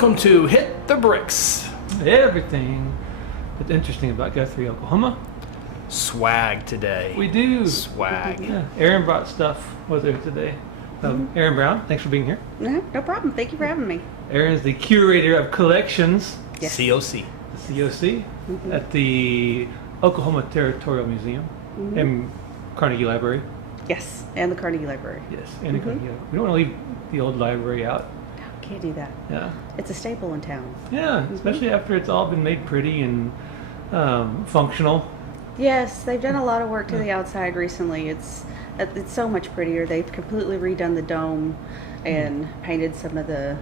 Welcome to Hit the Bricks. Everything that's interesting about Guthrie, Oklahoma. Swag today. We do. Swag. Yeah. Erin brought stuff with her today. Erin Brown, thanks for being here. No problem. Thank you for having me. Erin is the Curator of Collections. Yes. COC. The COC at the Oklahoma Territorial Museum and Carnegie Library. Yes, and the Carnegie Library. Yes, and the Carnegie Library. We don't want to leave the old library out. Can't do that. Yeah. It's a staple in town. Yeah, especially after it's all been made pretty and functional. Yes, they've done a lot of work to the outside recently. It's so much prettier. They've completely redone the dome and painted some of the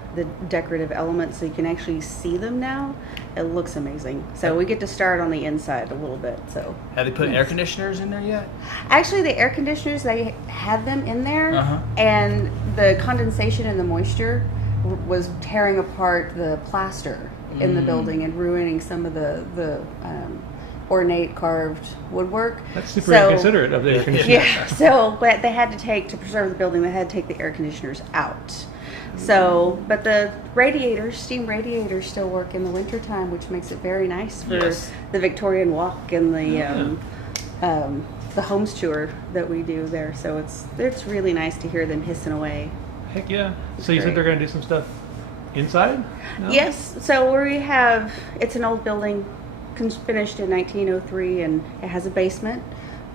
decorative elements so you can actually see them now. It looks amazing. So we get to start on the inside a little bit. So Have they put air conditioners in there yet? actually, the air conditioners, they had them in there, and the condensation and the moisture was tearing apart the plaster in the building and ruining some of the ornate carved woodwork. That's super inconsiderate of the air conditioner. Yeah, so but they had to take, to preserve the building, they had to take the air conditioners out. So, but the steam radiators still work in the wintertime, which makes it very nice for the Victorian walk and the homes tour that we do there. So it's really nice to hear them hissing away. Heck yeah. So you said they're going to do some stuff inside? No? Yes, so it's an old building, finished in 1903, and it has a basement.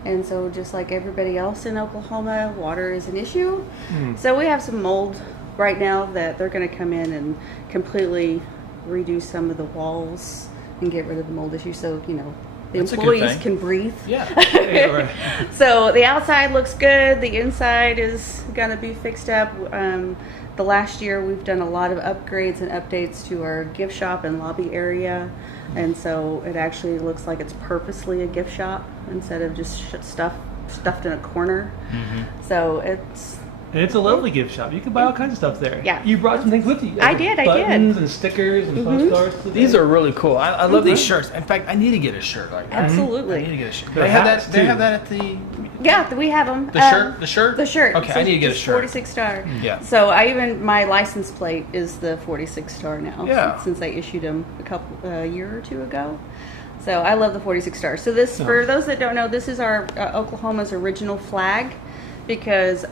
And so just like everybody else in Oklahoma, water is an issue. So we have some mold right now that they're going to come in and completely redo some of the walls and get rid of the mold issue so, the employees can breathe. Yeah. So the outside looks good. The inside is going to be fixed up. The last year we've done a lot of upgrades and updates to our gift shop and lobby area. And so it actually looks like it's purposely a gift shop instead of just stuffed in a corner. So it's a lovely gift shop. You can buy all kinds of stuff there. Yeah. You brought some things with you. I did. Buttons and stickers and postcards. These are really cool. I love these shirts. In fact, I need to get a shirt like that. Absolutely. I need to get a shirt. They're They have hats, that. They too. have that at the. Yeah, we have them. The shirt. The shirt. Okay, I need to get a it's shirt. 46 star. Yeah. So my license plate is the 46 star now. Yeah. Since they issued them a year or two ago. So I love the 46 star. So this, for those that don't know, this is our Oklahoma's original flag, because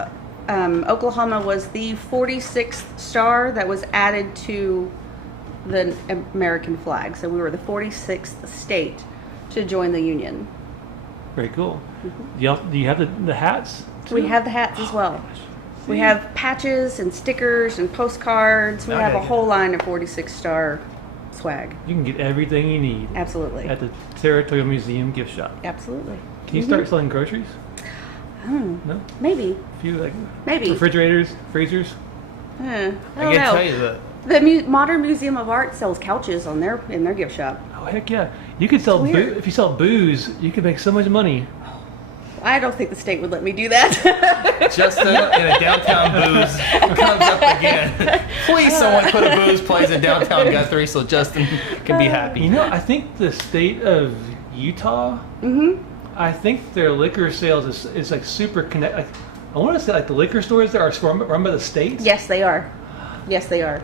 Oklahoma was the 46th star that was added to the American flag. So we were the 46th state to join the Union. Very cool. Do you have the hats too? We have the hats as well. We have patches and stickers and postcards. We have a whole line of 46 star swag. You can get everything you need. Absolutely. At the Territorial Museum gift shop. Absolutely. Can you start selling groceries? No? A Maybe. few Maybe. refrigerators, freezers. I I don't can know. tell you that. The Modern Museum of Art sells couches in their gift shop. Oh heck yeah! You could sell if you sell booze, you could make so much money. I don't think the state would let me do that. Justin in a downtown booze comes up again. Please, someone put a booze place in downtown Guthrie so Justin can be happy. I think the state of Utah. I think their liquor sales is like super connected. I want to say like the liquor stores there are run by the state. Yes, they are. Yes, they are.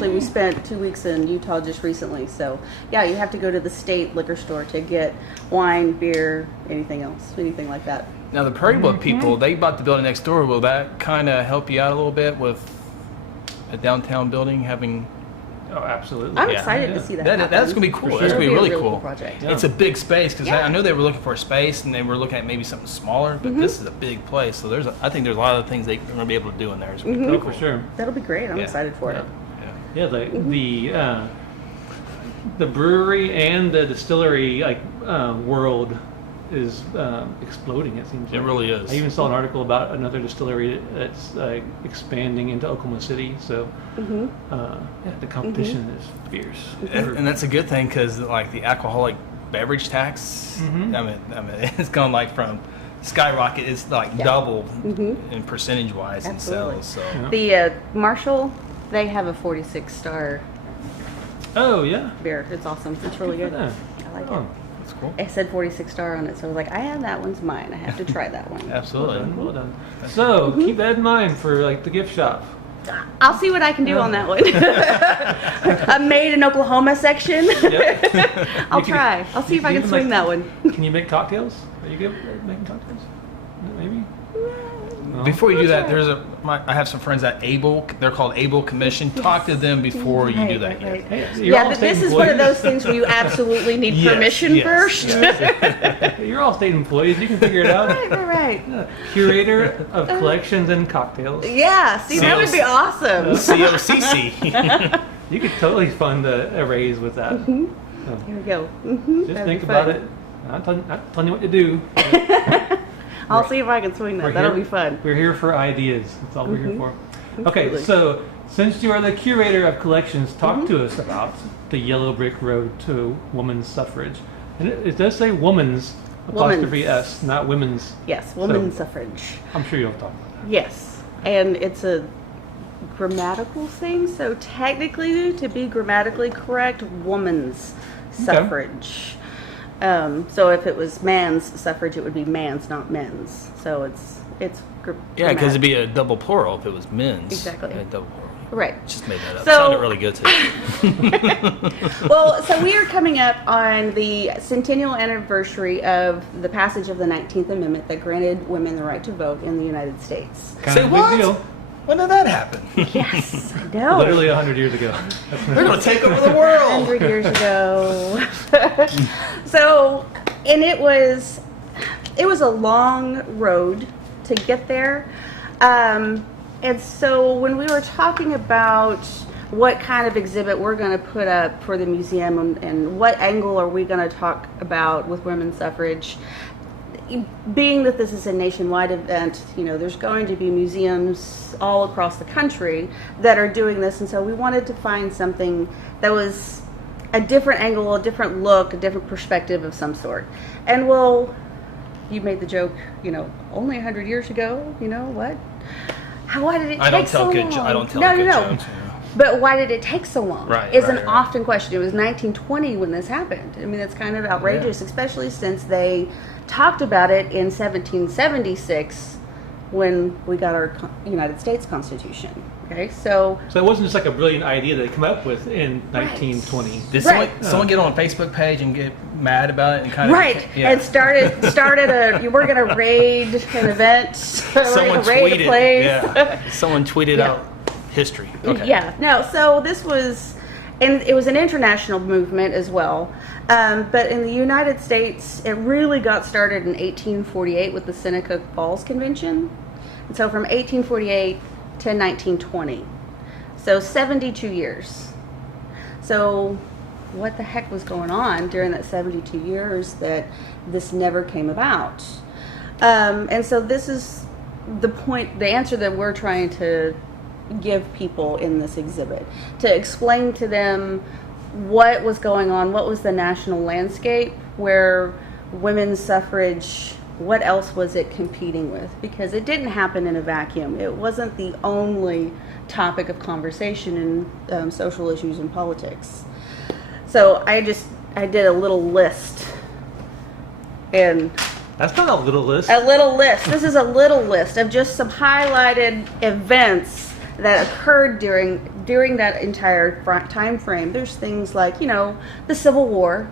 We spent 2 weeks in Utah just recently. So, yeah, you have to go to the state liquor store to get wine, beer, anything like that. Now the Prairie Book people, they bought the building next door. Will that kind of help you out a little bit with a downtown building having? Oh, absolutely. I'm excited to see that. That's going to be cool. Sure. That's going to be really cool cool. project. It's a big space because Yeah. I know they were looking for a space and they were looking at maybe something smaller, but this is a big place. So I think there's a lot of things they're going to be able to do in there. It's gonna be Oh, pretty for cool. sure. That'll be great. I'm excited for it. Yeah, the brewery and the distillery world is exploding. It seems. It really is. I even saw an article about another distillery that's expanding into Oklahoma City. So, the competition is fierce. And that's a good thing because like the alcoholic beverage tax, I mean, it's gone like from skyrocket. It's like doubled in percentage wise in sales. So The Marshall, they have a 46 star Oh yeah. beer. It's awesome. It's really good. Yeah. I like Oh, it. that's cool. It said 46 star on it, so I was like, I have that one's mine. I have to try that one. Absolutely. well done. So keep that in mind for like the gift shop. I'll see what I can do on that one. A made in Oklahoma section. Yep. I'll try. I'll see if I can swing that one. Can you make cocktails? Are you good at making cocktails? Maybe. No? Before you do that, I have some friends at Able. They're called Able Commission. Talk to them before you do that. Right. Hey, Yeah, but this is one of those things where you absolutely need permission first. You're all state employees. You can figure it out. Right. Curator of Collections and Cocktails. Yeah, see, that would be awesome. COCC. You could totally fund a raise with that. Here we go. Just think about it. I'm not telling you what to do. I'll see if I can swing that. That'll be fun. We're here for ideas. That's all we're here for. Okay, Absolutely. so since you are the curator of collections, talk to us about the yellow brick road to women's suffrage. And it does say woman's apostrophe S, not women's. Yes, women's suffrage. I'm sure you'll talk about that. Yes, and it's a grammatical thing. So technically, to be grammatically correct, woman's suffrage. So if it was man's suffrage, it would be man's, not men's. So it's Yeah, because it'd be a double plural if it was men's. Exactly. A double plural. right. Just made that up. So- Sounded really good too. Well, so we are coming up on the centennial anniversary of the passage of the 19th Amendment that granted women the right to vote in the United States. Kind Say of a what? big deal. When did that happen? Yes, I know. Literally 100 years ago. We're gonna take over the world. 100 years ago. So, and it was a long road to get there. And so when we were talking about what kind of exhibit we're going to put up for the museum and what angle are we going to talk about with women's suffrage, being that this is a nationwide event, there's going to be museums all across the country that are doing this, and so we wanted to find something that was a different angle, a different look, a different perspective of some sort. And you made the joke, only 100 years ago, what? Why did it take so long? I don't tell good jokes. But why did it take so long? Right, Is right, an often question. It was 1920 when this happened. I mean, that's kind of outrageous, especially since they talked about it in 1776 when we got our United States Constitution. Okay, so it wasn't just like a brilliant idea that they come up with in 1920. Did Right. someone get on a Facebook page and get mad about it and kind of and started we're going to raid an event. Someone raid a place. Someone tweeted Yeah. out history. Okay. Yeah, no, so this was, and it was an international movement as well. But in the United States, it really got started in 1848 with the Seneca Falls Convention. And so from 1848 to 1920. So 72 years. So what the heck was going on during that 72 years that this never came about? And so this is the answer that we're trying to give people in this exhibit, to explain to them what was going on, what was the national landscape, where women's suffrage, what else was it competing with? Because it didn't happen in a vacuum. It wasn't the only topic of conversation in social issues and politics. So I did a little list. And That's not a little list. a little list. This is a little list of just some highlighted events that occurred during that entire time frame. There's things like, the Civil War,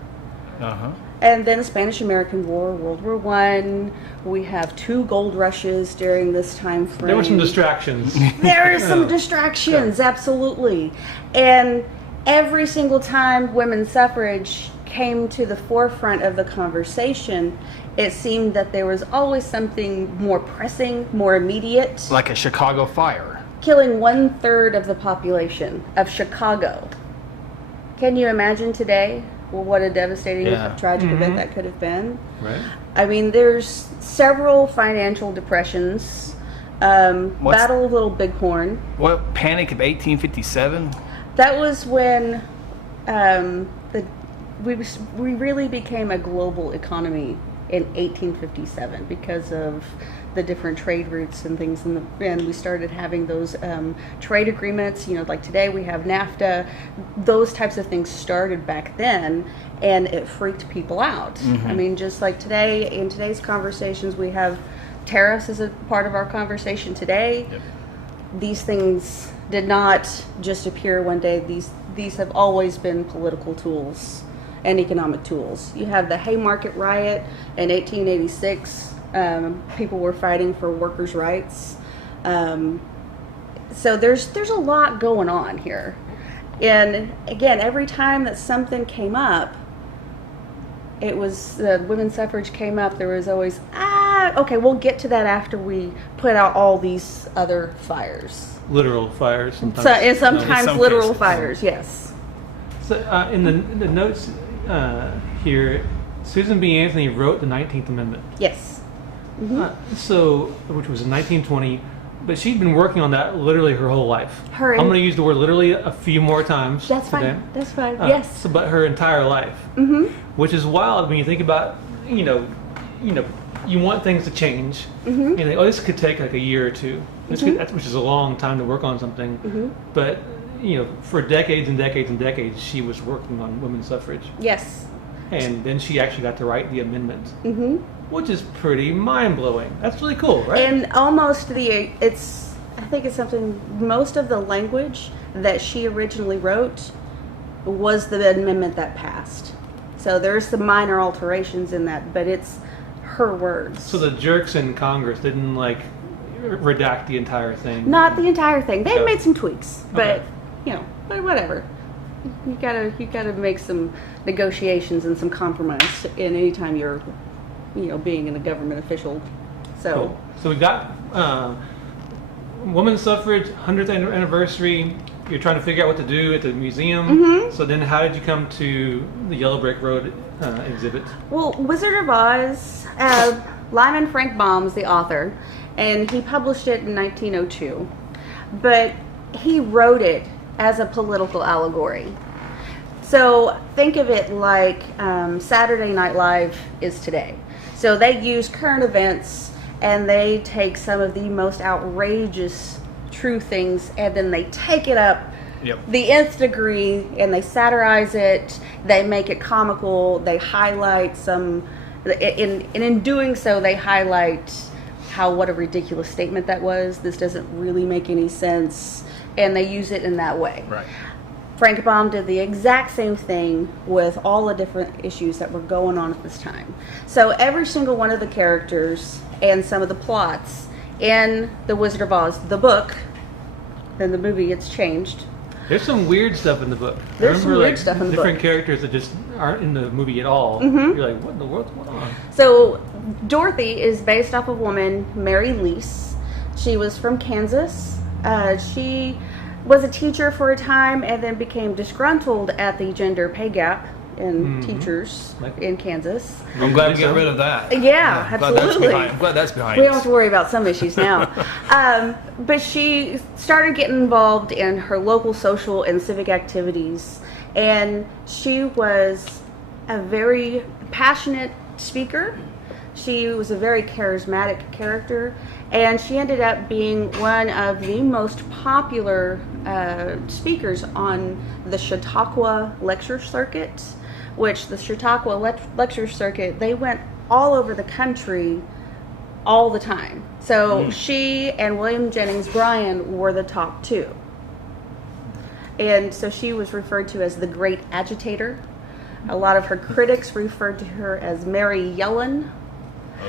and then the Spanish-American War, World War I. We have 2 gold rushes during this time frame. There were some distractions. There are some distractions, absolutely. And every single time women's suffrage came to the forefront of the conversation, it seemed that there was always something more pressing, more immediate. Like a Chicago fire. Killing 1/3 of the population of Chicago. Can you imagine today what a devastating, tragic event that could have been? Right. I mean, there's several financial depressions. Battle of Little Bighorn. What, Panic of 1857? That was when we really became a global economy in 1857 because of the different trade routes and things, and we started having those trade agreements. Like today we have NAFTA. Those types of things started back then, and it freaked people out. I mean, just like today, in today's conversations, we have tariffs as a part of our conversation today. Yep. these things did not just appear one day. These have always been political tools and economic tools. You have the Haymarket riot in 1886. People were fighting for workers' rights. So there's a lot going on here. And again, every time that something came up, it was women's suffrage came up, there was always, okay, we'll get to that after we put out all these other fires. Literal fires sometimes. And sometimes some literal cases. fires, yes. So in the notes here, Susan B. Anthony wrote the 19th Amendment. Yes. Which was in 1920, but she'd been working on that literally her whole life. Her- I'm going to use the word literally a few more times. That's today. fine. That's fine. Yes. But her entire life, which is wild when you think about, you want things to change. You think, oh, this could take like a year or two, which is a long time to work on something. But for decades and decades and decades, she was working on women's suffrage. Yes. And then she actually got to write the amendment, which is pretty mind-blowing. That's really cool, right? And almost I think it's something, most of the language that she originally wrote was the amendment that passed. So there's some minor alterations in that, but it's her words. So the jerks in Congress didn't redact the entire thing? Not the entire thing. They No. made some tweaks, but Okay. but whatever. You gotta make some negotiations and some compromise in any time you're, being in a government official. So Cool. So we got women's suffrage 100th anniversary. You're trying to figure out what to do at the museum. So then, how did you come to the Yellow Brick Road exhibit? Well, Wizard of Oz, Lyman Frank Baum's the author, and he published it in 1902. But he wrote it as a political allegory. So think of it like Saturday Night Live is today. So they use current events and they take some of the most outrageous true things and then they take it up the nth degree and they satirize it, they make it comical, they highlight some, in doing so they highlight what a ridiculous statement that was. This doesn't really make any sense, and they use it in that way. Right. Frank Baum did the exact same thing with all the different issues that were going on at this time. So every single one of the characters and some of the plots in The Wizard of Oz, the book, then the movie, it's changed. There's some weird stuff in the book. There's some weird stuff in the different book. characters that just aren't in the movie at all. You're like, what in the world's going on? So Dorothy is based off a woman, Mary Lease. She was from Kansas. She was a teacher for a time and then became disgruntled at the gender pay gap in teachers in Kansas. I'm glad we got rid of that. Yeah, absolutely. I'm glad that's behind We don't have us. to worry about some issues now. But she started getting involved in her local social and civic activities. And she was a very passionate speaker. She was a very charismatic character. And she ended up being one of the most popular speakers on the Chautauqua lecture circuit, which the Chautauqua lecture circuit, they went all over the country all the time. So she and William Jennings Bryan were the top two. And so she was referred to as the Great Agitator. A lot of her critics referred to her as Mary Yellen.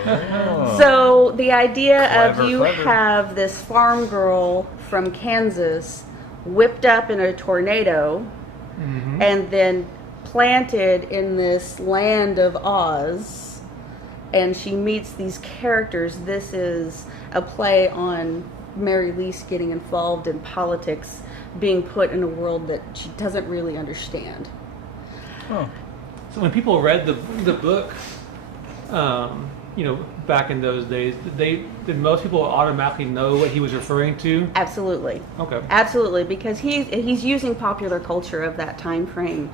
Oh. So the idea Clever, of you clever. have this farm girl from Kansas whipped up in a tornado and then planted in this land of Oz, and she meets these characters. This is a play on Mary Lease getting involved in politics, being put in a world that she doesn't really understand. Oh. So when people read the book, back in those days, did most people automatically know what he was referring to? Absolutely. Okay. Absolutely, because he's using popular culture of that time frame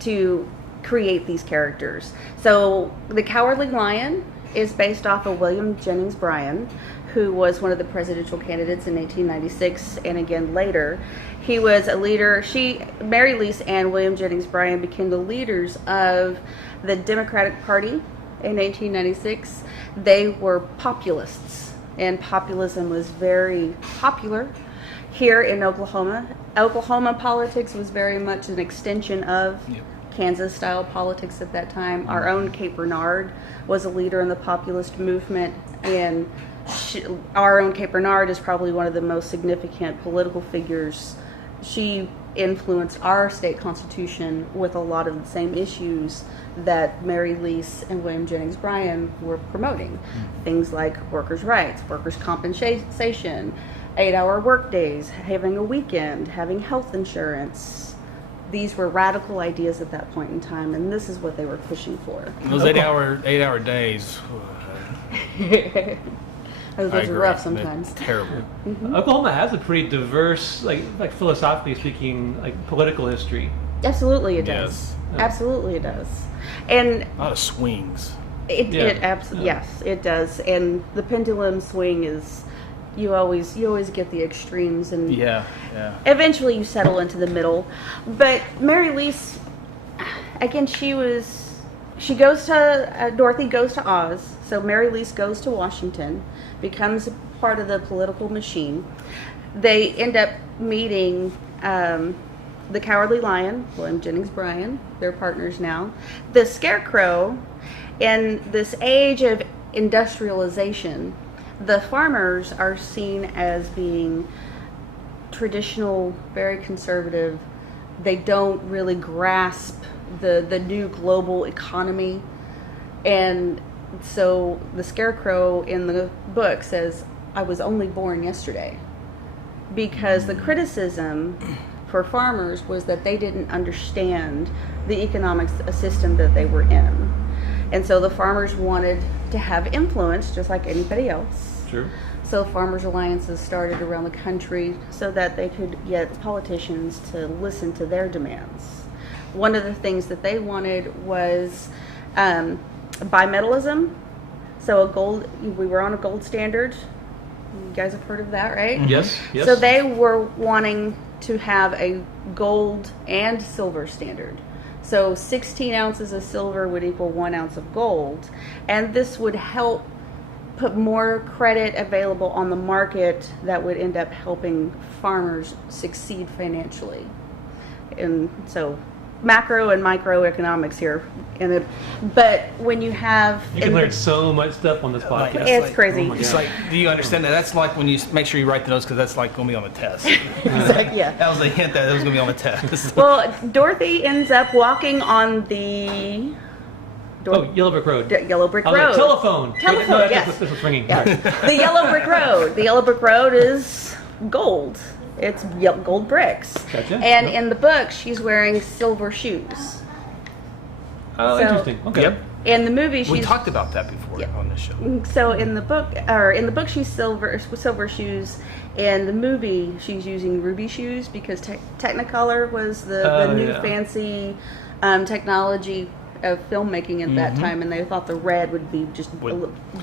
to create these characters. So the Cowardly Lion is based off of William Jennings Bryan, who was one of the presidential candidates in 1896 and again later. He was a leader. Mary Lease and William Jennings Bryan became the leaders of the Democratic Party in 1896. They were populists, and populism was very popular here in Oklahoma. Oklahoma politics was very much an extension of Kansas-style politics at that time. Our own Kate Bernard was a leader in the populist movement, and our own Kate Bernard is probably one of the most significant political figures. She influenced our state constitution with a lot of the same issues that Mary Lease and William Jennings Bryan were promoting. Things like workers' rights, workers' compensation, 8-hour work days, having a weekend, having health insurance. These were radical ideas at that point in time, and this is what they were pushing for. Those 8-hour days. Those are rough sometimes. It's terrible. Oklahoma has a pretty diverse, like philosophically speaking, like political history. Absolutely, it does. Yes. Absolutely, it does. And A lot of swings. Yes, it does. And the pendulum swing is, you always get the extremes, and eventually you settle into the middle. But Mary Lease, again, Dorothy goes to Oz. So Mary Lease goes to Washington, becomes a part of the political machine. They end up meeting the Cowardly Lion, William Jennings Bryan, they're partners now. The Scarecrow. In this age of industrialization, the farmers are seen as being traditional, very conservative. They don't really grasp the new global economy. And so the Scarecrow in the book says, I was only born yesterday. Because the criticism for farmers was that they didn't understand the economic system that they were in. And so the farmers wanted to have influence just like anybody else. Sure. So farmers' alliances started around the country so that they could get politicians to listen to their demands. One of the things that they wanted was bimetallism. So we were on a gold standard. You guys have heard of that, right? Yes. So they were wanting to have a gold and silver standard. So 16 ounces of silver would equal 1 ounce of gold. And this would help put more credit available on the market that would end up helping farmers succeed financially. And so macro and microeconomics here. But when you have... You can learn so much stuff on this podcast. It's crazy. Oh It's like, do you understand that? That's like when you make sure you write the notes, because that's like going to be on the test. Yeah. That was a hint that it was going to be on the test. Well, Dorothy ends up walking on the... Yellow Brick Road. Yellow Brick Oh, Road. Telephone. Telephone, yes. This was ringing. Yeah. Right. The Yellow Brick Road. The Yellow Brick Road is gold. It's gold bricks. Gotcha. And in the book, she's wearing silver shoes. Oh, So- interesting. Okay. Yep. In the movie, We she's talked about that before on this show. so in the book she's silver shoes. In the movie, she's using ruby shoes because Technicolor was the new fancy technology of filmmaking at that time, and they thought the red would be just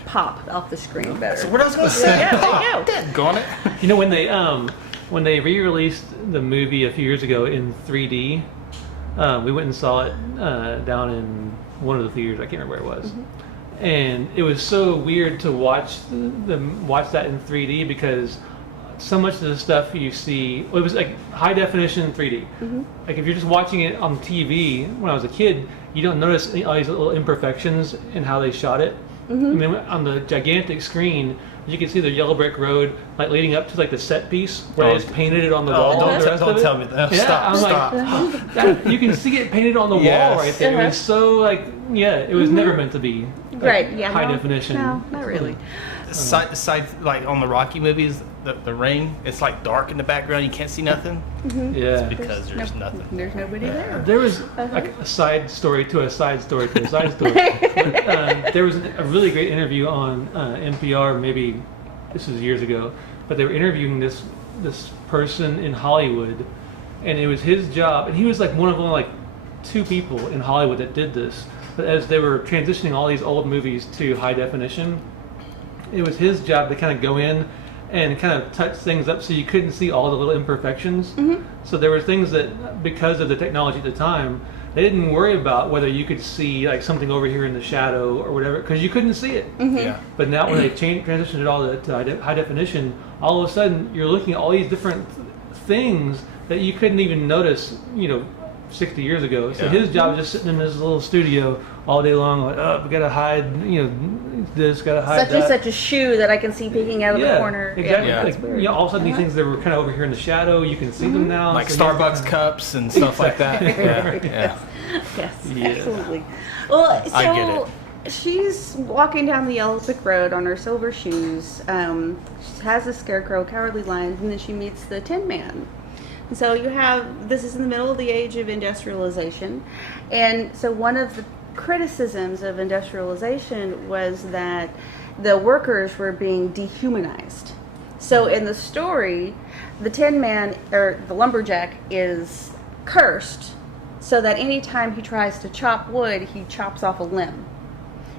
pop off the screen better. So what else was going to say? Yeah, there you go. Gone it. You know, when they re-released the movie a few years ago in 3D, we went and saw it down in one of the theaters. I can't remember where it was. And it was so weird to watch that in 3D because so much of the stuff you see, it was like high definition 3D. Like if you're just watching it on TV, when I was a kid, you don't notice all these little imperfections in how they shot it. And then on the gigantic screen, you can see the Yellow Brick Road, like leading up to like the set piece where it's painted it on the wall. Don't tell me that. Yeah, Stop. I'm like, you can see it painted on the wall right there. It was so like, it was never meant to be high definition. No, not really. Side like on the Rocky movies, the ring, it's like dark in the background. You can't see nothing. Yeah. It's because there's nothing. There's nobody there. There was like a side story to a side story to a side story. There was a really great interview on NPR. Maybe this was years ago, but they were interviewing this person in Hollywood, and it was his job. And he was like one of only like 2 people in Hollywood that did this. But as they were transitioning all these old movies to high definition, it was his job to kind of go in and kind of touch things up so you couldn't see all the little imperfections. So there were things that, because of the technology at the time, they didn't worry about whether you could see like something over here in the shadow or whatever, because you couldn't see it. Yeah. But now when they transitioned it all to high definition, all of a sudden you're looking at all these different things that you couldn't even notice, 60 years ago. So his job is just sitting in this little studio all day long, like, oh, we gotta hide, this, gotta hide such that. and such a shoe that I can see peeking out of the corner. Exactly. Yeah. Like, all of a sudden these things that were kind of over here in the shadow, you can see them now. Like so Starbucks cups and stuff like that. Yeah. Yes, Yeah. absolutely. Well, so I get she's walking down the yellow brick road on her silver shoes. She has a scarecrow, cowardly lion, and then she meets the Tin Man. And so this is in the middle of the age of industrialization. And so one of the criticisms of industrialization was that the workers were being dehumanized. So in the story, the Tin Man, or the lumberjack, is cursed so that anytime he tries to chop wood, he chops off a limb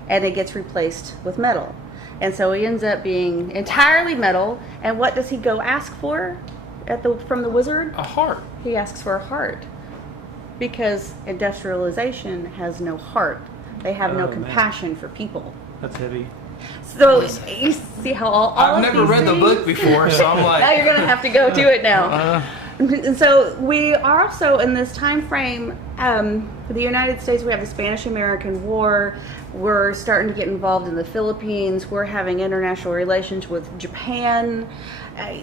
and it gets replaced with metal. And so he ends up being entirely metal. And what does he go ask for from the wizard? A heart. He asks for a heart because industrialization has no heart. They have no compassion for people. That's heavy. So you see how all I've of never these read the things- book before, so I'm like, Now you're going to have to go to it now. And so we are also in this time frame, for the United States, we have the Spanish-American War. We're starting to get involved in the Philippines. We're having international relations with Japan.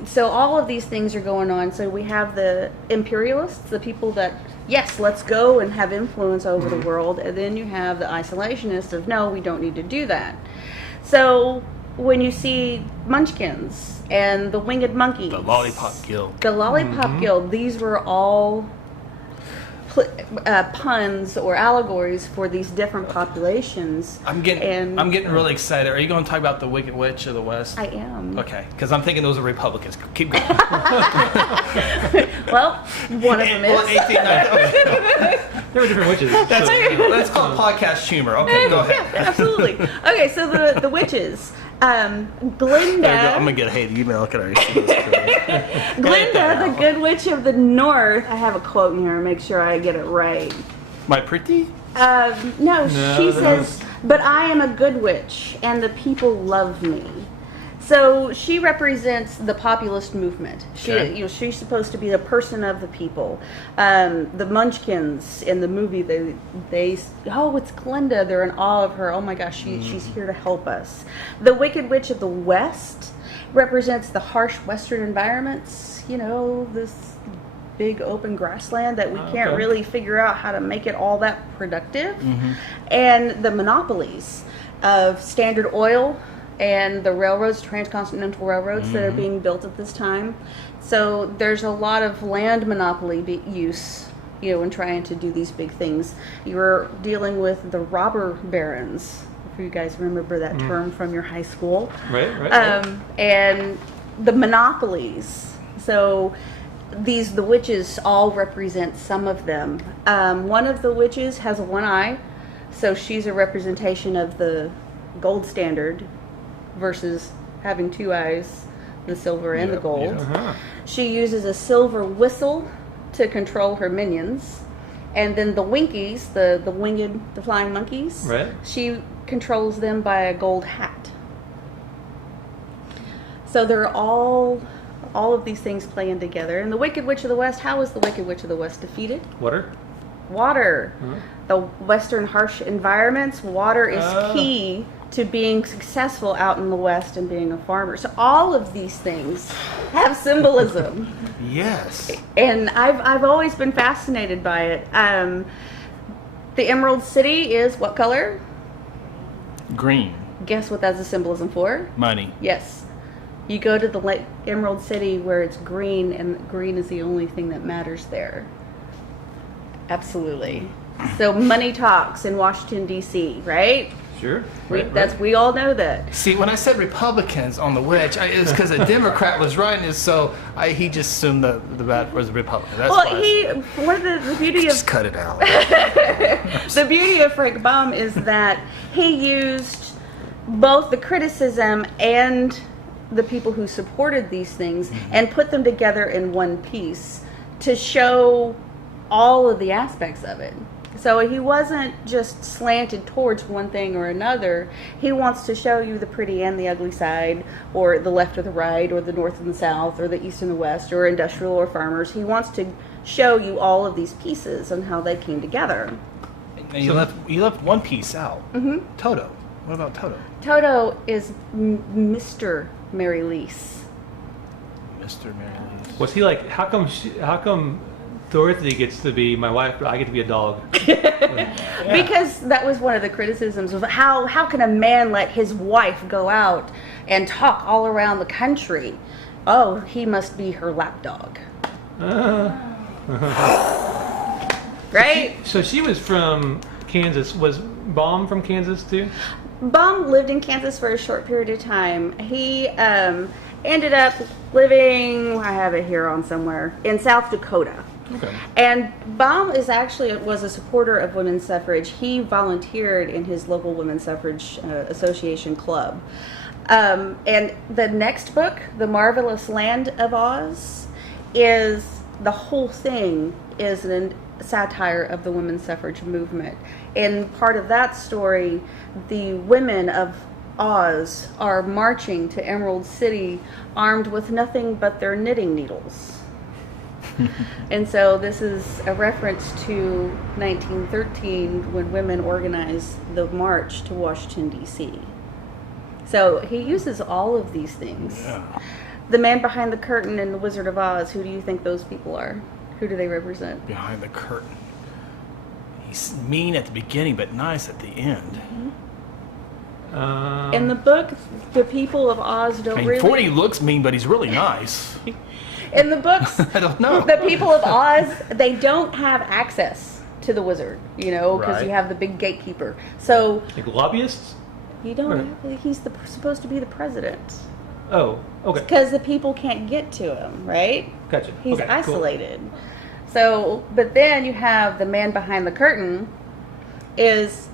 So all of these things are going on. So we have the imperialists, the people that, yes, let's go and have influence over the world. And then you have the isolationists of, no, we don't need to do that. So when you see Munchkins and the Winged Monkeys, the Lollipop Guild. the Lollipop Guild, these were all puns or allegories for these different populations. I'm getting really excited. Are you going to talk about the Wicked Witch of the West? I am. Okay, because I'm thinking those are Republicans. Keep going. Well, one of them Well, is. 1890. There were different witches. That's called podcast humor. Okay, go ahead. Yeah, absolutely. Okay, so the witches. Glinda. There you go. I'm gonna get a hate email. I can already see this. Glinda, the Good Witch of the North. I have a quote in here. Make sure I get it right. My pretty? No, she says, "But I am a good witch, and the people love me." So she represents the populist movement. She's supposed to be the person of the people. The Munchkins in the movie, they oh, it's Glinda. They're in awe of her. Oh my gosh, she's here to help us. The Wicked Witch of the West represents the harsh Western environments. This big open grassland that we can't really figure out how to make it all that productive. And the monopolies of Standard Oil and the railroads, transcontinental railroads that are being built at this time. So there's a lot of land monopoly use, in trying to do these big things. You're dealing with the robber barons, if you guys remember that term from your high school. Right. And the monopolies. So the witches all represent some of them. One of the witches has one eye, so she's a representation of the gold standard versus having two eyes, the silver and the gold. She uses a silver whistle to control her minions. And then the Winkies, the flying monkeys, she controls them by a gold hat. So they're all of these things playing together. And the Wicked Witch of the West, how was the Wicked Witch of the West defeated? Water. The Western harsh environments, water is key to being successful out in the West and being a farmer. So all of these things have symbolism. Yes. And I've always been fascinated by it. The Emerald City is what color? Green. Guess what that's a symbolism for? Money. Yes. You go to the Emerald City where it's green, and green is the only thing that matters there. Absolutely. So money talks in Washington, D.C., right? Sure. We all know that. See, when I said Republicans on the witch, it's because a Democrat was writing it, so he just assumed the bad was a Republican. That's One of the beauty of just cut it out. the beauty of Frank Baum is that he used both the criticism and the people who supported these things and put them together in one piece to show all of the aspects of it. So he wasn't just slanted towards one thing or another. He wants to show you the pretty and the ugly side, or the left or the right, or the north and the south, or the east and the west, or industrial or farmers. He wants to show you all of these pieces and how they came together. And you left one piece out. Mm-hmm. Toto. What about Toto? Toto is Mr. Mary Lease. Mr. Mary Lee. Was he like? How come Dorothy gets to be my wife, but I get to be a dog? Because that was one of the criticisms of how can a man let his wife go out and talk all around the country? Oh, he must be her lapdog. Right? So she was from Kansas. Was Baum from Kansas too? Baum lived in Kansas for a short period of time. He ended up living, I have it here on somewhere, in South Dakota. Okay. And Baum was a supporter of women's suffrage. He volunteered in his local women's suffrage association club. And the next book, The Marvelous Land of Oz, the whole thing is a satire of the women's suffrage movement. And part of that story, the women of Oz are marching to Emerald City armed with nothing but their knitting needles. And so this is a reference to 1913 when women organized the march to Washington, D.C. So he uses all of these things. Yeah. The man behind the curtain in The Wizard of Oz, who do you think those people are? Who do they represent? Behind the curtain. He's mean at the beginning, but nice at the end. In the book, the people of Oz don't really... Before he looks mean, but he's really nice. In the books, I don't know. the people of Oz, they don't have access to the wizard, because Right. you have the big gatekeeper. So Like lobbyists? you don't have, he's supposed to be the president. Oh, okay. Because the people can't get to him, right? Gotcha. He's Okay, cool. isolated. So, but then you have the man behind the curtain is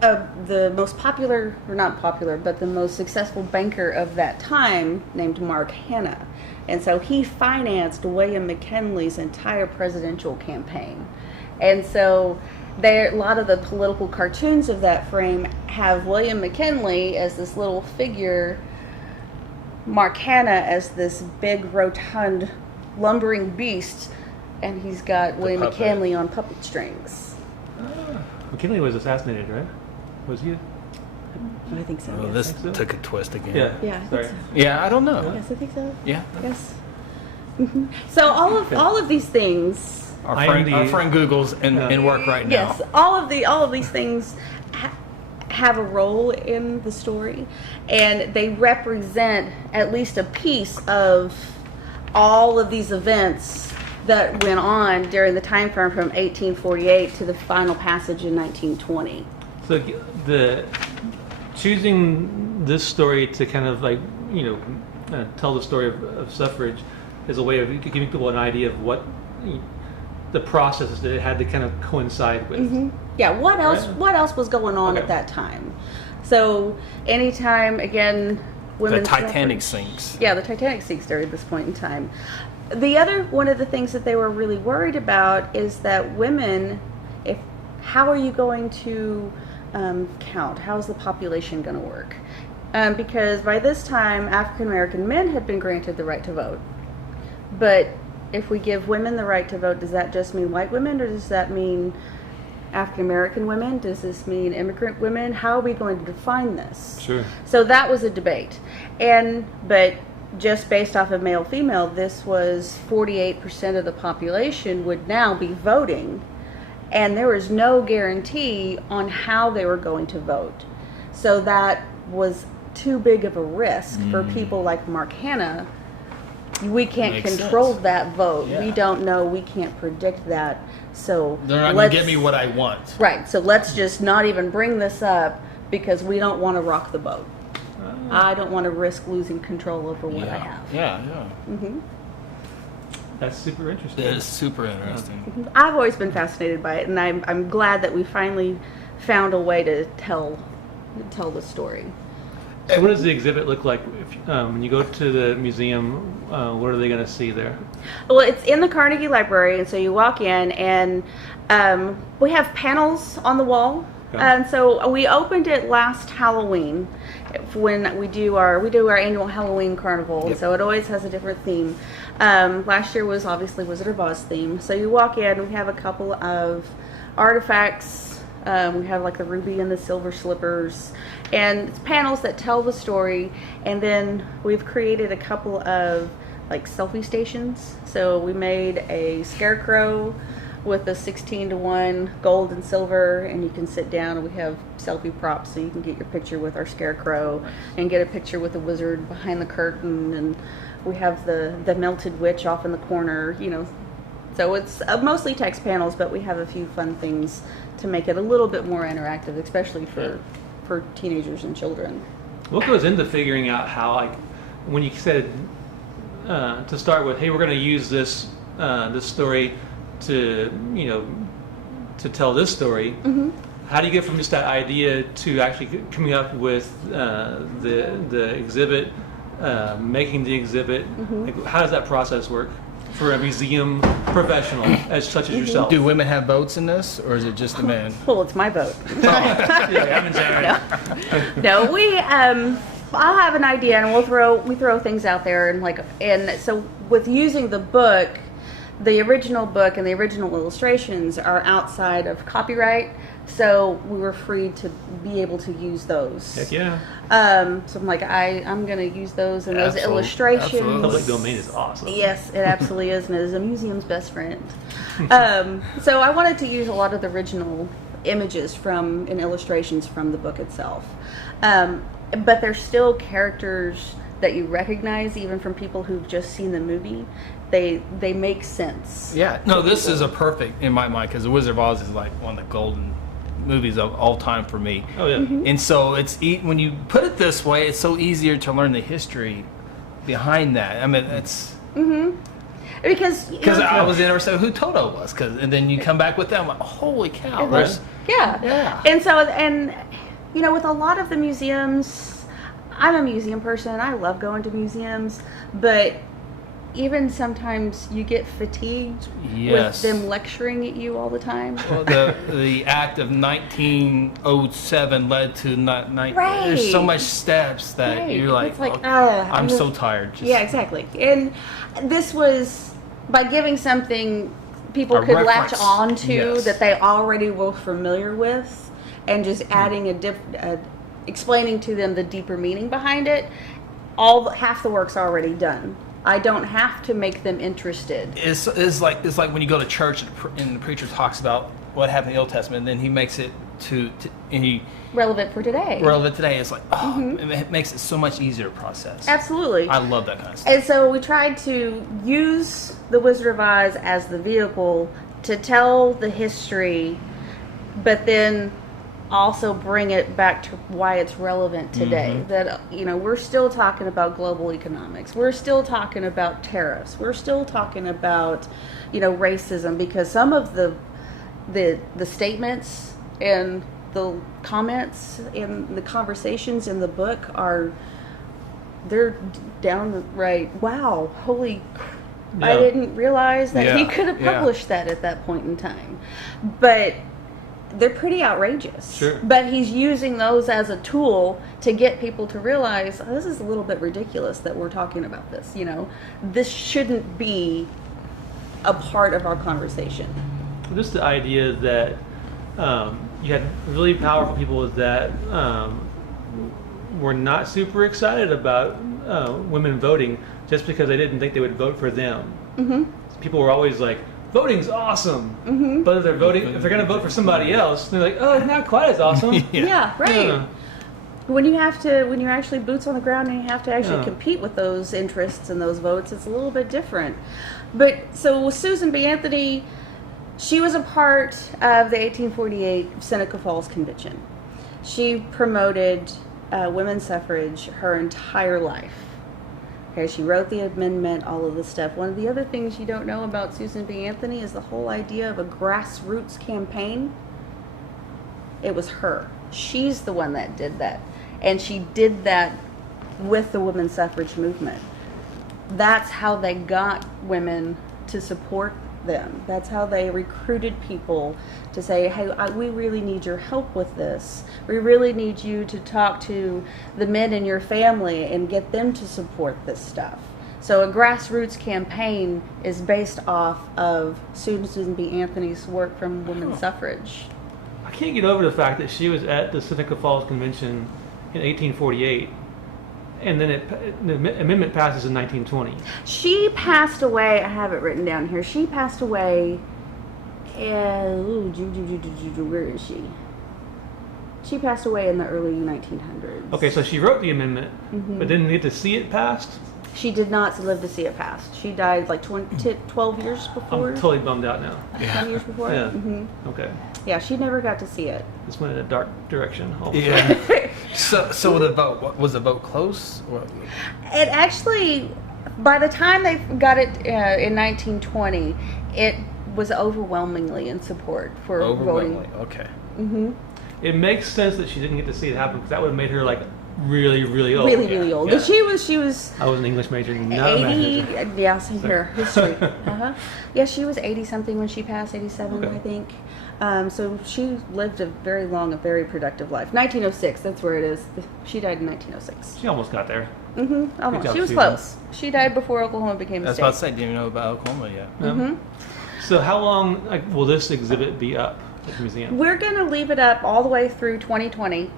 the most popular, or not popular, but the most successful banker of that time named Mark Hanna. And so he financed William McKinley's entire presidential campaign. And so a lot of the political cartoons of that frame have William McKinley as this little figure, Mark Hanna as this big, rotund, lumbering beast, and he's got William puppet. McKinley on puppet strings. McKinley was assassinated, right? Was he? I think so. Well, Yes. this think so? took a twist again. Yeah. Yeah, I think Sorry. so. Yeah, I don't know. Yes, I think so. Yeah. Yes. Mhm. So all of these things. Our IMDb. friend Google's in work right now. Yes, all of these things have a role in the story, and they represent at least a piece of all of these events that went on during the time frame from 1848 to the final passage in 1920. So the choosing this story to kind of like tell the story of suffrage is a way of giving people an idea of what the processes that it had to kind of coincide with. Mm-hmm. Yeah. What else? Right. What else was going on Okay. at that time? So anytime again, The women's Titanic suffrage- sinks. Yeah, the Titanic sinks during this point in time. The other one of the things that they were really worried about is that women, how are you going to count? How is the population going to work? Because by this time, African American men had been granted the right to vote. But if we give women the right to vote, does that just mean white women, or does that mean African American women? Does this mean immigrant women? How are we going to define this? Sure. So that was a debate. But just based off of male-female, this was 48% of the population would now be voting, and there was no guarantee on how they were going to vote. So that was too big of a risk for people like Mark Hanna. We can't Makes control sense. that vote. Yeah. We don't know. We can't predict that. So They're not going to get me what I want. Right. So let's just not even bring this up because we don't want to rock the boat. I don't want to risk losing control over what I have. Yeah. Hmm. That's super interesting. It is super interesting. I've always been fascinated by it, and I'm glad that we finally found a way to tell the story. So what does the exhibit look like when you go to the museum? What are they going to see there? Well, it's in the Carnegie Library, and so you walk in, and we have panels on the wall. Okay. And so we opened it last Halloween when we do our annual Halloween carnival. And so it always has a different theme. Last year was obviously Wizard of Oz theme. So you walk in, we have a couple of artifacts. We have like the ruby and the silver slippers, and it's panels that tell the story. And then we've created a couple of like selfie stations. So we made a scarecrow with a 16:1 gold and silver, and you can sit down, and we have selfie props so you can get your picture with our scarecrow and get a picture with the wizard behind the curtain. And we have the melted witch off in the corner, so it's mostly text panels, but we have a few fun things to make it a little bit more interactive, especially for teenagers and children. What goes into figuring out how, like, when you said to start with, hey, we're going to use this story to tell this story? How do you get from just that idea to actually coming up with the exhibit, making the exhibit? Like, how does that process work for a museum professional such as yourself? Do women have votes in this, or is it just the men? Well, it's my vote. No, No, I'll have an idea, and we throw things out there, and so with using the book, the original book and the original illustrations are outside of copyright, so we were free to be able to use those. Heck yeah. So I'm like, I'm going to use those, and those illustrations. Absolutely. Public domain is awesome. Yes, it absolutely is, and it is a museum's best friend. So I wanted to use a lot of the original images and illustrations from the book itself. But there's still characters that you recognize, even from people who've just seen the movie. They make sense. Yeah. No, this is a perfect, in my mind, because The Wizard of Oz is like one of the golden movies of all time for me. Oh, yeah. And so when you put it this way, it's so easier to learn the history behind that. I mean, it's... Because I was interested in who Toto was, and then you come back with them, like, holy cow. Right. Yeah. And with a lot of the museums, I'm a museum person. I love going to museums, but even sometimes you get fatigued with them lecturing at you all the time. Well, the act of 1907 led to Right. There's so much steps that you're like, I'm so tired. Yeah, exactly. And this was by giving something people could latch on to that they already were familiar with, and just adding explaining to them the deeper meaning behind it. Half the work's already done. I don't have to make them interested. It's like when you go to church and the preacher talks about what happened in the Old Testament, and then he makes it relevant for today. It's like, it makes it so much easier to process. Absolutely. I love that kind of stuff. And so we tried to use The Wizard of Oz as the vehicle to tell the history, but then also bring it back to why it's relevant today. That we're still talking about global economics, we're still talking about tariffs, we're still talking about racism, because some of the statements and the comments and the conversations in the book they're downright wow, holy I didn't realize that he could have published that at that point in time. But they're pretty outrageous. Sure. But he's using those as a tool to get people to realize, this is a little bit ridiculous that we're talking about this. This shouldn't be a part of our conversation. Just the idea that you had really powerful people that were not super excited about women voting just because they didn't think they would vote for them. People were always like, voting's awesome, but if they're going to vote for somebody else, they're like, oh, it's not quite as awesome. Yeah, right. Yeah. When you're actually boots on the ground and you have to actually compete with those interests and those votes, it's a little bit different. But so Susan B. Anthony, she was a part of the 1848 Seneca Falls Convention. She promoted women's suffrage her entire life. Okay, she wrote the amendment, all of this stuff. One of the other things you don't know about Susan B. Anthony is the whole idea of a grassroots campaign. It was her. She's the one that did that. And she did that with the women's suffrage movement. That's how they got women to support them. That's how they recruited people to say, hey, we really need your help with this. We really need you to talk to the men in your family and get them to support this stuff. So a grassroots campaign is based off of Susan B. Anthony's work from women's suffrage. I can't get over the fact that she was at the Seneca Falls Convention in 1848, and then the amendment passes in 1920. She passed away, I have it written down here, she passed away, where is she? She passed away in the early 1900s. Okay, so she wrote the amendment, Mm-hmm. but didn't get to see it passed? She did not live to see it passed. She died like 12 years before. I'm totally bummed out now. 10 years before? Yeah. Mm-hmm. Okay. Yeah, she never got to see it. This went in a dark direction. All of a sudden. Yeah. So the vote, was the vote close? Or? It actually, by the time they got it in 1920, it was overwhelmingly in support for Overwhelmingly, voting. okay. Mm-hmm. It makes sense that she didn't get to see it happen, because that would have made her like really, really old. Really old. Yeah. But she was I was an English major, not a math 80. major. Yeah, same here. History. Yeah, she was 80 something when she passed. 87, Okay. I think. So she lived a very long, a very productive life. 1906. That's where it is. She died in 1906. She almost got there. Mm-hmm. Almost. job, She was Susan. close. She died before Oklahoma became I a was state. about to say, didn't even know about Oklahoma yet. Yeah. Mm-hmm. So how long will this exhibit be up at the museum? We're going to leave it up all the way through 2020.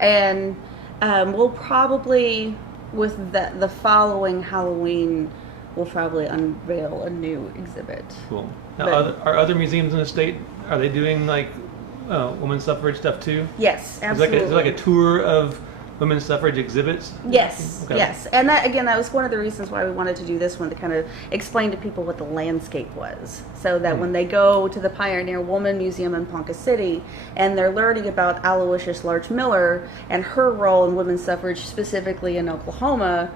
And we'll probably, with the following Halloween, we'll probably unveil a new exhibit. Cool. Now, But- are other museums in the state, are they doing like women's suffrage stuff too? Yes, absolutely. Is it like a tour of women's suffrage exhibits? Yes, Okay. yes. And that, again, that was one of the reasons why we wanted to do this one, to kind of explain to people what the landscape was. So that when they go to the Pioneer Woman Museum in Ponca City and they're learning about Aloysius Larch Miller and her role in women's suffrage, specifically in Oklahoma,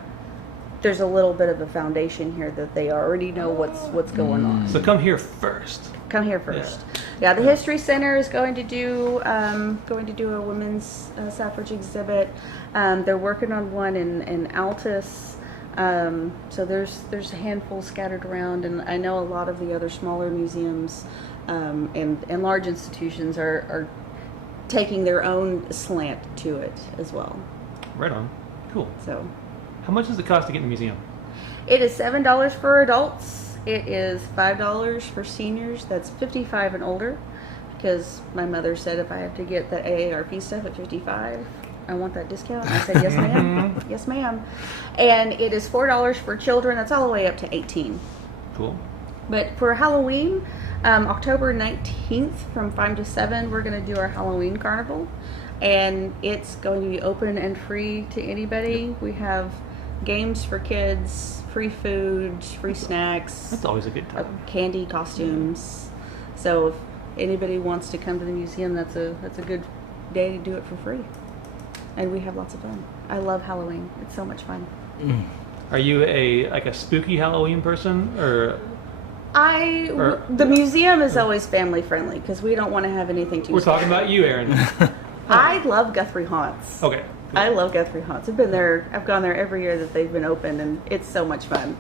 there's a little bit of a foundation here that they already know what's going on. So come here first. Come here first. Yeah, the History Center is going to do a women's suffrage exhibit. They're working on one in Altus. So there's a handful scattered around, and I know a lot of the other smaller museums and large institutions are taking their own slant to it as well. Right on. Cool. So How much does it cost to get in the museum? it is $7 for adults. It is $5 for seniors. That's 55 and older, because my mother said if I have to get the AARP stuff at 55, I want that discount. And I said, yes, ma'am. Yes, ma'am. And it is $4 for children. That's all the way up to 18. Cool. But for Halloween, October 19th from 5 to 7, we're going to do our Halloween carnival. And it's going to be open and free to anybody. We have games for kids, free food, free snacks, That's always a good time. candy, costumes. So if anybody wants to come to the museum, that's a good day to do it for free. And we have lots of fun. I love Halloween. It's so much fun. Are you a spooky Halloween person, or The museum is always family friendly because we don't want to have anything too we're scary. talking about you, Erin? I love Guthrie Haunts. Okay. I love Guthrie Haunts. I've gone there every year that they've been open, and it's so much fun.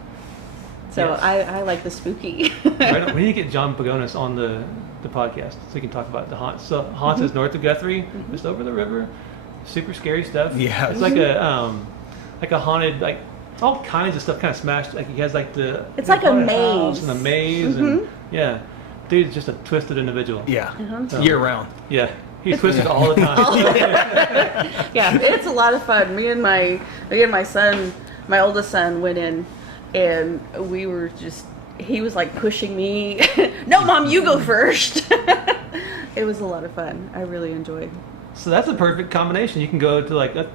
So Yes. I like the spooky. Right on. We need to get John Pagonis on the podcast so we can talk about the haunts. So haunts is north of Guthrie, just over the river. Super scary stuff. Yeah. It's like a haunted, like all kinds of stuff kind of smashed. Like he has like the It's like a haunted house maze. and a maze and yeah, dude's just a twisted individual. Yeah. Uh-huh. Year round. Yeah. He's twisted all the time. Yeah, it's a lot of fun. Me and my son, my oldest son, went in, and we were just. He was like pushing me. No, Mom, you go first. It was a lot of fun. I really enjoyed. So that's a perfect combination. You can go to like the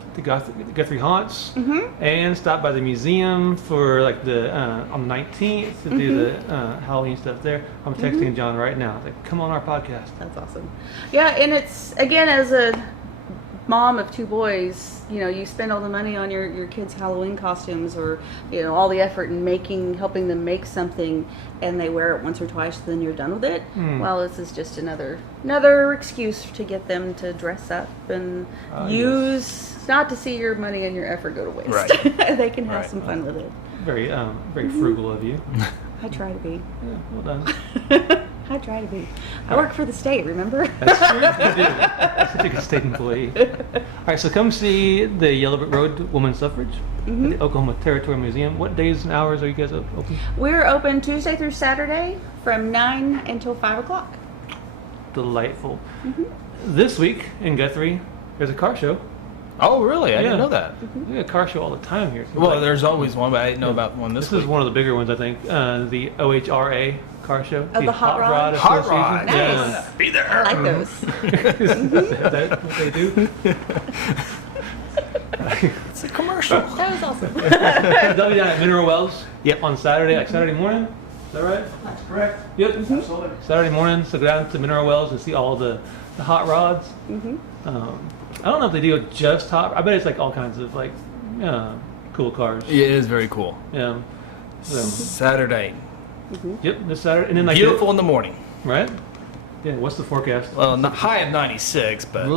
Guthrie Haunts and stop by the museum for like the on the 19th to do the Halloween stuff there. I'm texting John right now. Like, come on our podcast. That's awesome. Yeah, and it's again as a mom of 2 boys, you spend all the money on your kids' Halloween costumes, or all the effort in helping them make something, and they wear it once or twice, then you're done with it. Well, this is just another excuse to get them to dress up and not to see your money and your effort go to waste. Right. They can have some fun with it. Very frugal of you. I try to be. Yeah, well done. I try to be. I work for the state, remember? That's true. You do. That's such a good state employee. All right, so come see the Yellow Brick Road Women's Suffrage at the Oklahoma Territorial Museum. What days and hours are you guys open? We're open Tuesday through Saturday from 9 until 5 o'clock. Delightful. This week in Guthrie, there's a car show. Oh, really? I didn't know that. We have a car show all the time here. Well, there's always one, but I didn't know about one this week. This is one of the bigger ones, I think. The OHRA car show. Oh, the Hot Rod? Hot Rod. Nice. Yeah. Be there. I like those. Is that what they do? It's a commercial. That was awesome. They'll be down at Mineral Wells Yep. on Saturday, like Saturday morning. Is that right? That's correct. Yep, absolutely. Saturday morning, so go down to Mineral Wells and see all the hot rods. I don't know if they do just hot. I bet it's like all kinds of like cool cars. Yeah, it is very cool. Yeah. So, Saturday. yep, this Saturday, and then like Beautiful in the morning. right? Yeah. What's the forecast? Well, not high of 96, but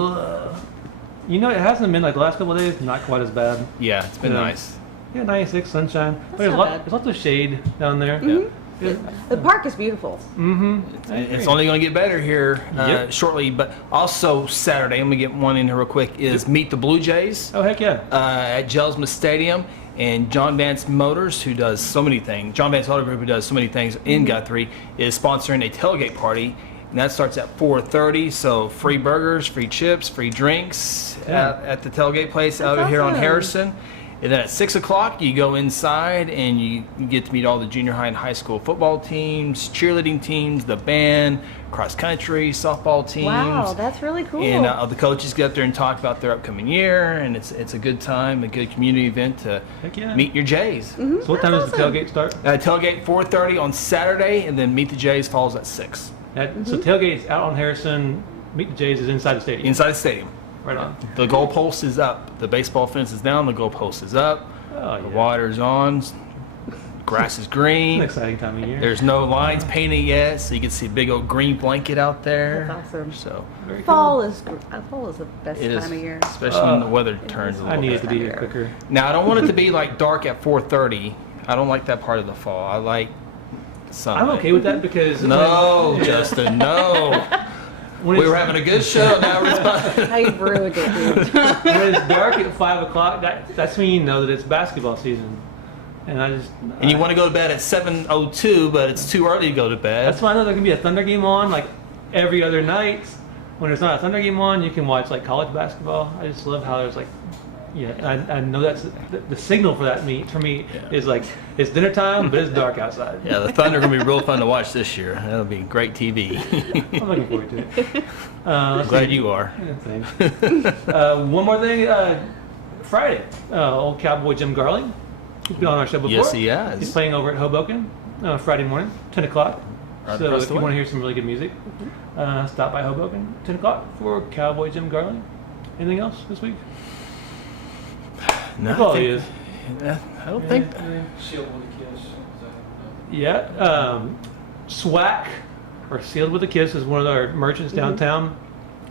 You know, it hasn't been like the last couple of days. Not quite as bad. yeah, it's been Yeah. nice. Yeah, 96, sunshine. But there's, not bad. there's lots of shade down there. Yeah. The park is beautiful. It's only going to get better here Yep. shortly, but also Saturday, I'm going to get one in here real quick, is Meet the Blue Jays Oh heck yeah! at Jelsma Stadium. And John Vance Motors, who does so many things, John Vance Auto Group, who does so many things in Guthrie, is sponsoring a tailgate party. And that starts at 4:30, so free burgers, free chips, free drinks at the tailgate place out here on awesome. Harrison. And then at 6 o'clock, you go inside and you get to meet all the junior high and high school football teams, cheerleading teams, the band, cross country, softball teams. Wow, that's really cool. And the coaches get up there and talk about their upcoming year, and it's a good time, a good community event to Heck yeah. meet your Jays. So what time does the awesome. tailgate start? Tailgate 4:30 on Saturday, and then Meet the Jays follows at 6 So tailgate's out on Harrison. Meet the Jays is inside the stadium. inside the stadium. Right on. The goalpost is up. The baseball fence is down. The goalpost is up. Oh, The yeah. water's on. Grass is It's an green. exciting time of year. There's no lines painted yet, so you can see a big old green blanket out there. That's awesome. So Very cool. Fall is the best it is, time of year. especially when the weather turns a I little need bit. it to be here quicker. Now I don't want it to be like dark at 4:30. I don't like that part of the fall. I like sunlight. I'm okay with that because No, Justin, no. when We it's, were having a good show. Now we're I ruined it, dude. when it's dark at 5 o'clock, that's when you know that it's basketball season. And I just and you want to go to bed at 7:02, but it's too early to go to bed. that's why I know there can be a Thunder game on like every other night. When there's not a Thunder game on, you can watch like college basketball. I just love how there's like, yeah, I know that's the signal for that for me is like it's dinner time, but it's dark outside. Yeah, the Thunder are going to be real fun to watch this year. That'll be great TV. I'm looking forward to it. Glad you are. Yeah, thanks. One more thing, Friday, old cowboy Jim Garling. He's been on our show before. Yes, he has. He's playing over at Hoboken Friday morning, 10 o'clock. Right So across if the you way. want to hear some really good music, stop by Hoboken, 10 o'clock for cowboy Jim Garling. Anything else this week? No, Well, I he think- is. I don't think. Shield with a kiss. Yeah. Swack, or Sealed with a Kiss, is one of our merchants downtown.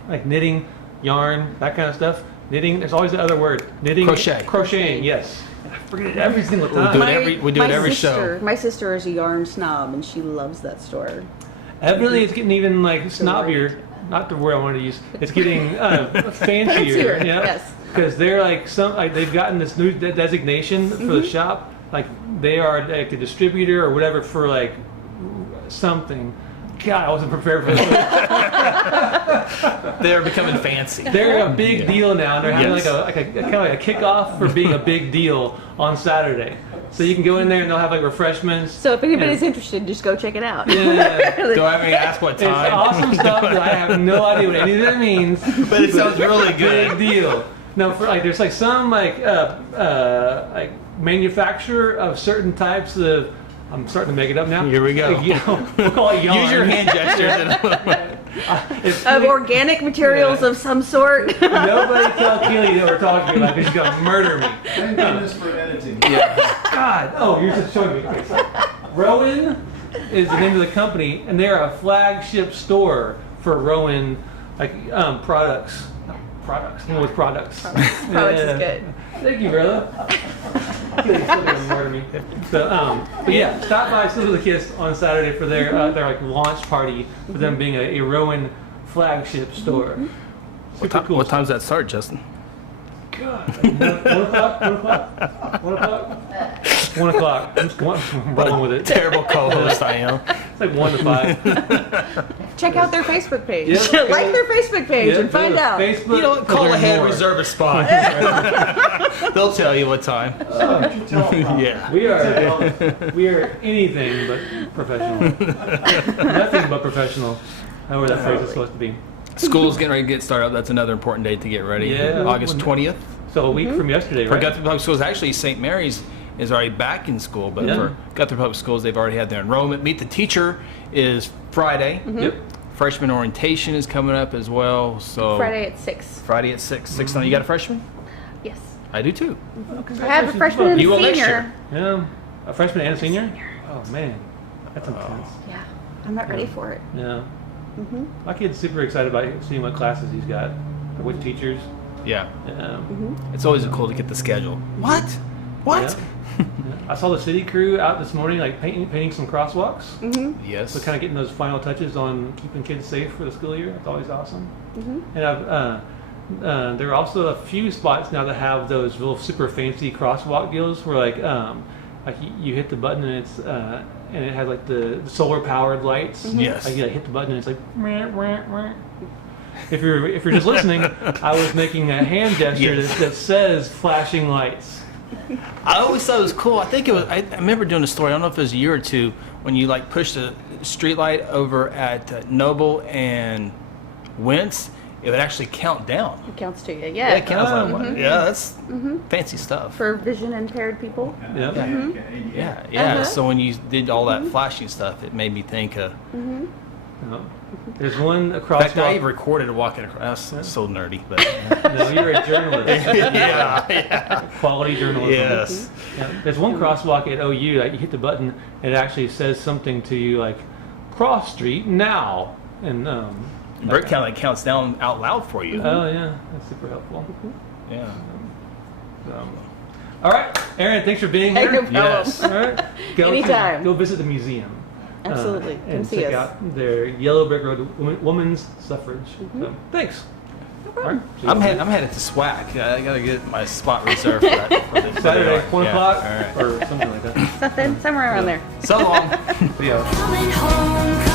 Like knitting, yarn, that kind of stuff. Knitting, there's always the other word. Knitting. Crochet. Crocheting, yes. I forget it every single We time. do it we do it every show. My sister is a yarn snob, and she loves that store. Evidently, it's getting even like snobbier. Not the word I wanted to use. It's getting fancier. Fancier, Yeah. yes. Because they're like they've gotten this new designation for the shop. Like they are like a distributor or whatever for like something. God, I wasn't prepared for this. They're becoming fancy. They're a big deal now. They're having Yes. like a kind of like a kickoff for being a big deal on Saturday. So you can go in there and they'll have like refreshments. So if anybody's Yeah. interested, just go check it out. Yeah. Do I have any ask what It's time? awesome stuff that I have no idea what any of that means. But it sounds really good. Big deal. No, for like there's like some like manufacturer of certain types of. I'm starting to make it up now. Here we go. We'll call it yarn. Use your hand gestures. of organic materials of some sort. Nobody tell Keely that we're talking about because she's gonna murder me. Thank goodness for editing. Yeah. God, oh, you're just showing me. Okay, so Rowan is the name of the company, and they're a flagship store for Rowan, products. Products. I'm with products. Products is good. Thank you, brother. Keely's still gonna murder me. So, but yeah, stop by Slip with a Kiss on Saturday for their launch party for them being a Rowan flagship store. Super cool. What time does that start, Justin? God, 1 o'clock? 1 o'clock? 1 o'clock? 1 o'clock. I'm just rolling with it. Terrible co-host I am. It's like 1 to 5. Check out their Facebook page. Yep. Like their Facebook page and find out. Facebook, You know, call ahead, reserve a spot. They'll tell you what time. Yeah. We are anything but professional. Nothing but professional. However that phrase is supposed to be. School's getting ready to get started up. That's another important date to get ready. Yeah. August 20th. So a week from yesterday, For right? Guthrie Public Schools, actually St. Mary's is already back in school, but Yeah. for Guthrie Public Schools, they've already had their enrollment. Meet the Teacher is Friday. Yep. Freshman orientation is coming up as well. So Friday at 6. Friday at 6. 6 You got a freshman? Yes. I do too. I have a freshman and You a will next senior. year. Yeah. A freshman and a senior? Oh man, that's intense. Yeah. I'm not ready for it. Yeah. My kid's super excited about seeing what classes he's got, or which teachers. Yeah. Um, It's always cool to get the schedule. What? What? Yeah. I saw the city crew out this morning, like painting some crosswalks. Yes. So kind of getting those final touches on keeping kids safe for the school year. That's always awesome. And there are also a few spots now that have those little super fancy crosswalk deals where like you hit the button and it's and it has like the solar powered lights. Yes. Like you hit the button and it's like. Meh, meh, meh. If you're just listening, I was making a hand gesture that says flashing lights. I always thought it was cool. I think it was. I remember doing a story. I don't know if it was a year or two when you like pushed a street light over at Noble and Wentz. It would actually count down. It counts to you. Yeah, Yeah. it counts like one. Yeah, that's fancy stuff. For vision impaired people. Yep. Yeah. So when you did all that flashing stuff, it made me think of. Yep. There's one In fact, I crosswalk. recorded walking across. That's so nerdy, but No, you're a journalist. yeah. Quality journalism. Yes. Yeah. There's one crosswalk at OU that you hit the button and it actually says something to you like cross street now. And Brick kind of like counts down out loud for you. oh yeah, that's super helpful. Yeah. So, all right, Erin, thanks for being Hey, here. no problem. Yes. All right, Anytime. Go visit the museum. Absolutely. Come And see check us. out their Yellow Brick Road Women's Suffrage. So, thanks. All right, see you I'm later. headed to SWAC. I gotta get my spot reserved for that. For the Saturday, 1 Yeah. o'clock All right. or something like that. Something somewhere around there. So long. See ya. Coming home